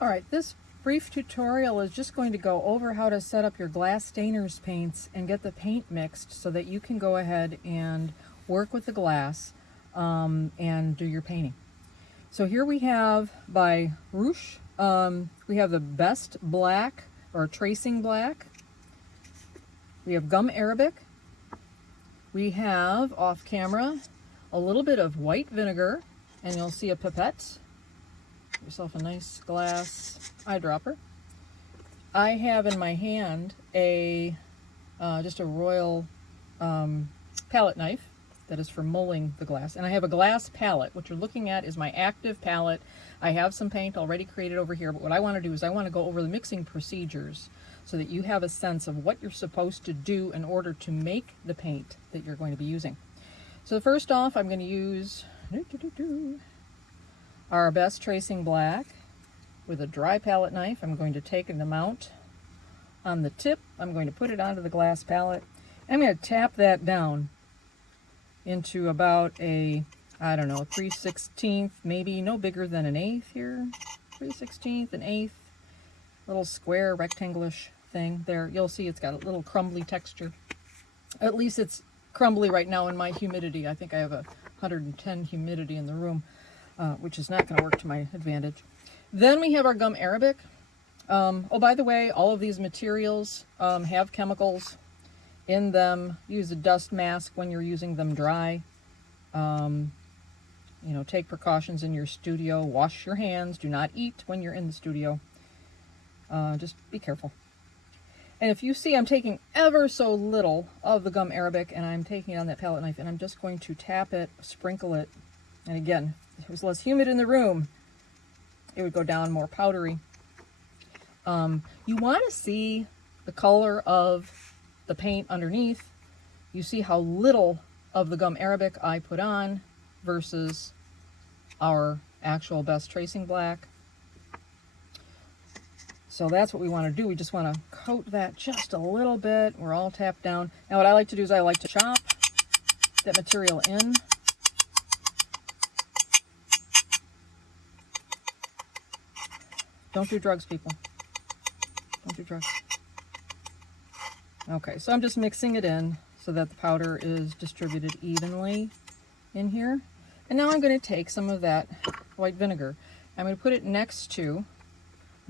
All right, this brief tutorial is just going to go over how to set up your glass stainers paints and get the paint mixed so that you can go ahead and work with the glass and do your painting. So here we have by Reusche, we have the Best Black or Tracing Black. We have Gum Arabic. We have off camera a little bit of white vinegar, and you'll see a pipette. Get yourself a nice glass eyedropper. I have in my hand a just a royal palette knife that is for mulling the glass, and I have a glass palette. What you're looking at is my active palette. I have some paint already created over here, but what I want to do is I want to go over the mixing procedures so that you have a sense of what you're supposed to do in order to make the paint that you're going to be using. So first off, I'm going to use our Best Tracing Black with a dry palette knife. I'm going to take an amount on the tip. I'm going to put it onto the glass palette. I'm going to tap that down into about a, I don't know, 3/16, maybe no bigger than an eighth here. 3/16, an eighth, little square rectangle-ish thing there. You'll see it's got a little crumbly texture. At least it's crumbly right now in my humidity. I think I have 110 humidity in the room, which is not going to work to my advantage. Then we have our Gum Arabic. Oh, by the way, all of these materials have chemicals in them. Use a dust mask when you're using them dry. You know, take precautions in your studio. Wash your hands. Do not eat when you're in the studio. Just be careful. And if you see, I'm taking ever so little of the Gum Arabic, and I'm taking it on that palette knife, and I'm just going to tap it, sprinkle it. And again, if it was less humid in the room, it would go down more powdery. You want to see the color of the paint underneath. You see how little of the Gum Arabic I put on versus our actual Best Tracing Black. So that's what we want to do. We just want to coat that just a little bit. We're all tapped down. Now what I like to do is I like to chop that material in. Don't do drugs, people. Don't do drugs. Okay, so I'm just mixing it in so that the powder is distributed evenly in here. And now I'm going to take some of that white vinegar. I'm going to put it next to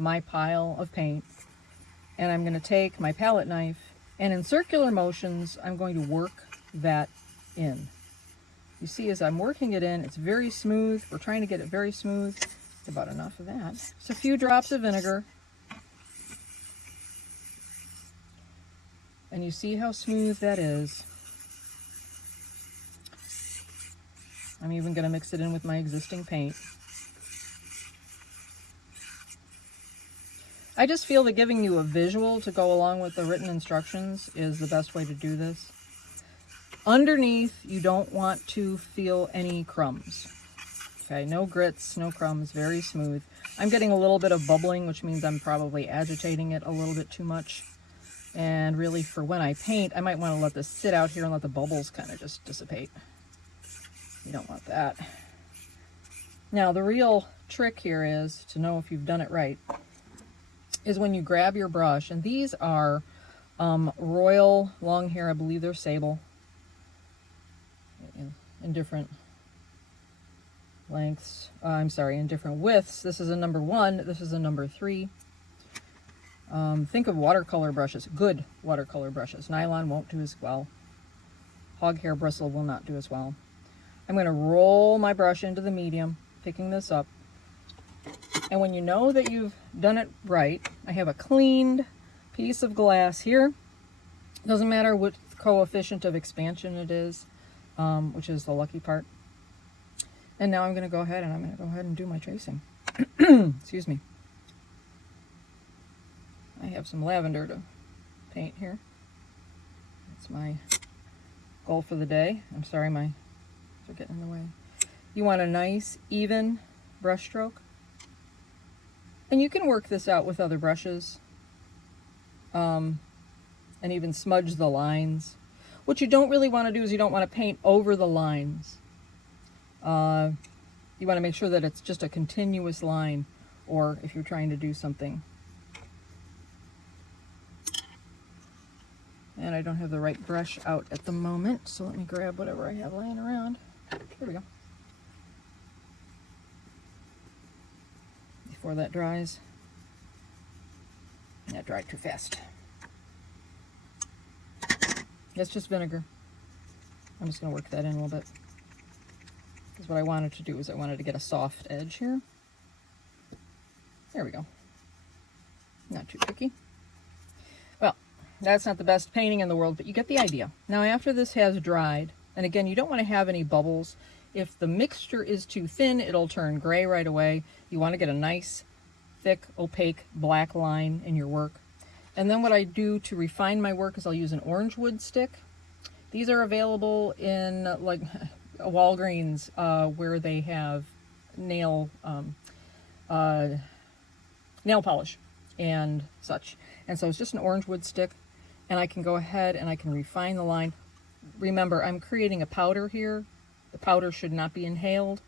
my pile of paint, and I'm going to take my palette knife, and in circular motions I'm going to work that in. You see, as I'm working it in, it's very smooth. We're trying to get it very smooth. It's about enough of that. Just a few drops of vinegar, and you see how smooth that is. I'm even going to mix it in with my existing paint. I just feel that giving you a visual to go along with the written instructions is the best way to do this. Underneath, you don't want to feel any crumbs. Okay, no grits, no crumbs, very smooth. I'm getting a little bit of bubbling, which means I'm probably agitating it a little bit too much. And really, for when I paint, I might want to let this sit out here and let the bubbles kind of just dissipate. You don't want that. Now, the real trick here is to know if you've done it right is when you grab your brush, and these are royal long hair, I believe they're sable, in different lengths, I'm sorry, in different widths. This is a number 1, this is a number 3. Think of watercolor brushes, good watercolor brushes. Nylon won't do as well. Hog hair bristle will not do as well. I'm going to roll my brush into the medium, picking this up. And when you know that you've done it right, I have a cleaned piece of glass here. Doesn't matter what coefficient of expansion it is, which is the lucky part. And now I'm going to go ahead and do my tracing. Excuse me. I have some lavender to paint here. That's my goal for the day. I'm sorry, my are getting in the way. You want a nice, even brush stroke. And you can work this out with other brushes. And even smudge the lines. What you don't really want to do is you don't want to paint over the lines. You want to make sure that it's just a continuous line or if you're trying to do something. And I don't have the right brush out at the moment, so let me grab whatever I have laying around. Here we go. Before that dries. That dried too fast. That's just vinegar. I'm just going to work that in a little bit. Because what I wanted to do is I wanted to get a soft edge here. There we go. Not too picky. Well, that's not the best painting in the world, but you get the idea. Now after this has dried, and again, you don't want to have any bubbles. If the mixture is too thin, it'll turn gray right away. You want to get a nice, thick, opaque black line in your work. And then what I do to refine my work is I'll use an orange wood stick. These are available in like Walgreens where they have nail polish and such. And so it's just an orange wood stick, and I can go ahead and I can refine the line. Remember, I'm creating a powder here. The powder should not be inhaled.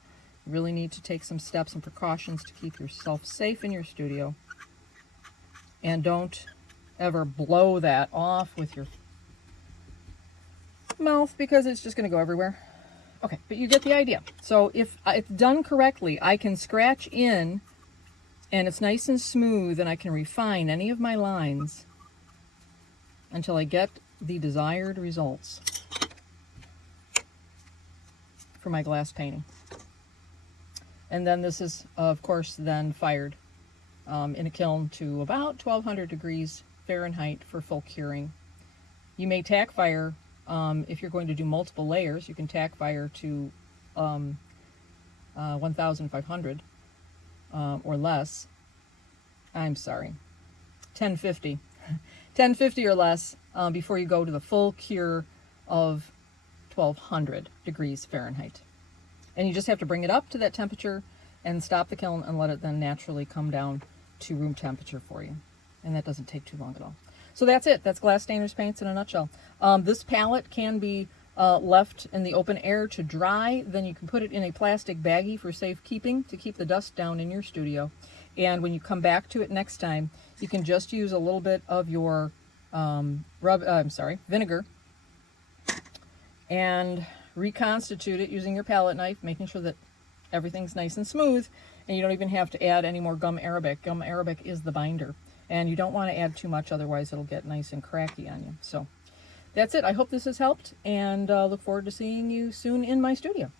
You really need to take some steps and precautions to keep yourself safe in your studio. And don't ever blow that off with your mouth, because it's just going to go everywhere. Okay, but you get the idea. So if it's done correctly, I can scratch in and it's nice and smooth, and I can refine any of my lines until I get the desired results for my glass painting. And then this is, of course, then fired in a kiln to about 1200 degrees Fahrenheit for full curing. You may tack fire if you're going to do multiple layers. You can tack fire to 1500 or less. I'm sorry, 1050. 1050 or less before you go to the full cure of 1200 degrees Fahrenheit. And you just have to bring it up to that temperature and stop the kiln and let it then naturally come down to room temperature for you. And that doesn't take too long at all. So that's it. That's Glass Stainers paints in a nutshell. This palette can be left in the open air to dry. Then you can put it in a plastic baggie for safekeeping to keep the dust down in your studio. And when you come back to it next time, you can just use a little bit of your vinegar and reconstitute it using your palette knife, making sure that everything's nice and smooth, and you don't even have to add any more gum arabic. Gum arabic is the binder, and you don't want to add too much, otherwise it'll get nice and cracky on you. So that's it. I hope this has helped, and look forward to seeing you soon in my studio.